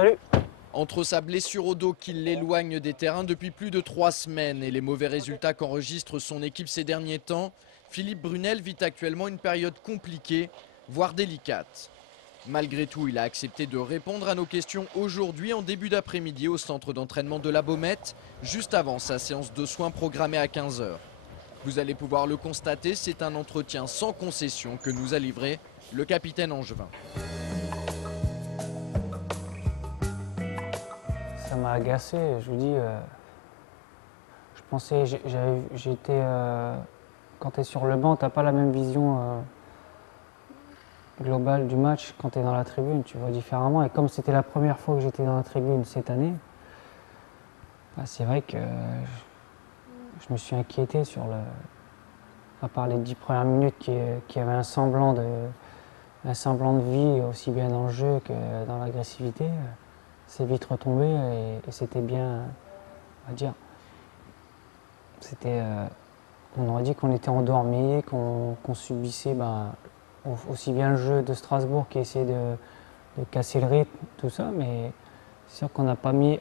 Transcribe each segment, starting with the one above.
Salut. Entre sa blessure au dos qui l'éloigne des terrains depuis plus de 3 semaines et les mauvais résultats qu'enregistre son équipe ces derniers temps, Philippe Brunel vit actuellement une période compliquée, voire délicate. Malgré tout, il a accepté de répondre à nos questions aujourd'hui en début d'après-midi au centre d'entraînement de la Baumette, juste avant sa séance de soins programmée à 15 h. Vous allez pouvoir le constater, c'est un entretien sans concession que nous a livré le capitaine angevin. Ça m'a agacé, je vous dis. Je pensais, j'étais. Quand tu es sur le banc, t'as pas la même vision globale du match quand tu es dans la tribune, tu vois différemment. Et comme c'était la première fois que j'étais dans la tribune cette année, bah, c'est vrai que je me suis inquiété sur le. À part les 10 premières minutes qui avaient un semblant de vie, aussi bien dans le jeu que dans l'agressivité, c'est vite retombé et c'était bien, on va dire. C'était, on aurait dit qu'on était endormi, qu'on subissait aussi bien le jeu de Strasbourg qui essayait de casser le rythme, tout ça, mais c'est sûr qu'on n'a pas mis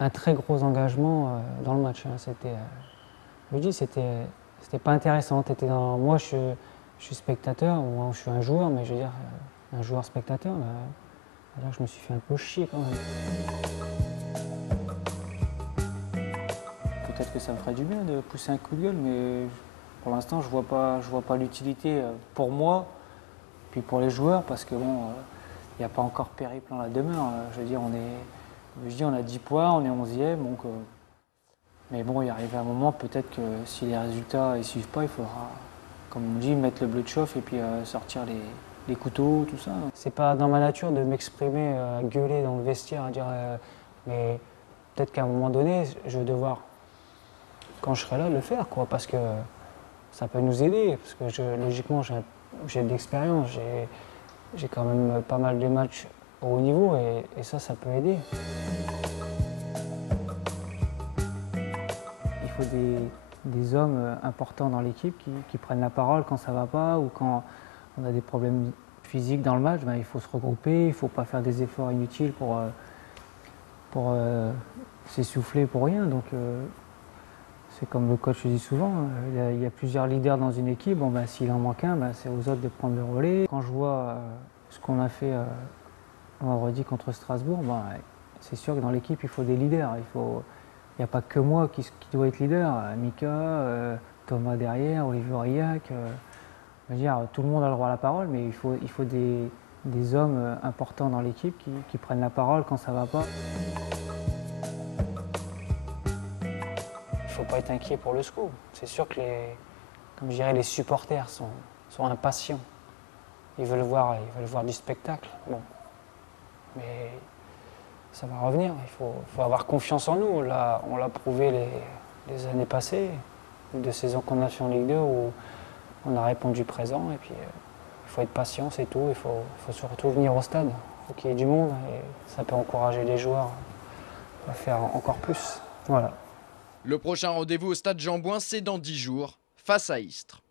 un très gros engagement dans le match. Hein. Je vous dis, c'était pas intéressant. Moi, je suis spectateur, moi, je suis un joueur, mais je veux dire, un joueur spectateur, là, je me suis fait un peu chier quand même. Peut-être que ça me ferait du bien de pousser un coup de gueule, mais pour l'instant, je vois pas l'utilité pour moi, puis pour les joueurs, parce que bon, il n'y a pas encore périple en la demeure. Je veux dire, on a 10 points, on est 11e, donc. Mais bon, il arrive un moment, peut-être que si les résultats ne suivent pas, il faudra, comme on dit, mettre le bleu de chauffe et puis sortir les couteaux, tout ça. C'est pas dans ma nature de m'exprimer, gueuler dans le vestiaire, à dire. Mais peut-être qu'à un moment donné, je vais devoir, quand je serai là, le faire, quoi, parce que ça peut nous aider. Parce que logiquement, j'ai de l'expérience, j'ai quand même pas mal de matchs au haut niveau et ça peut aider. Il faut des hommes importants dans l'équipe qui prennent la parole quand ça ne va pas ou quand on a des problèmes physiques dans le match. Il faut se regrouper, il ne faut pas faire des efforts inutiles pour s'essouffler pour rien. Donc c'est comme le coach dit souvent, il y a plusieurs leaders dans une équipe. Bon, s'il en manque un, c'est aux autres de prendre le relais. Quand je vois ce qu'on a fait vendredi contre Strasbourg, c'est sûr que dans l'équipe, il faut des leaders. Il n'y a pas que moi qui dois être leader. Mika, Thomas derrière, Olivier Aurillac. Tout le monde a le droit à la parole, mais il faut des hommes importants dans l'équipe qui prennent la parole quand ça ne va pas. Il ne faut pas être inquiet pour le SCO. C'est sûr que comme je dirais, les supporters sont impatients. Ils veulent voir du spectacle. Bon. Mais ça va revenir. Il faut avoir confiance en nous. On l'a prouvé les années passées, les 2 saisons qu'on a fait en Ligue 2 où on a répondu présent. Et puis il faut être patient, c'est tout. Il faut surtout venir au stade. Il faut qu'il y ait du monde et ça peut encourager les joueurs à faire encore plus. Voilà. Le prochain rendez-vous au stade Jean-Bouin, c'est dans 10 jours, face à Istres.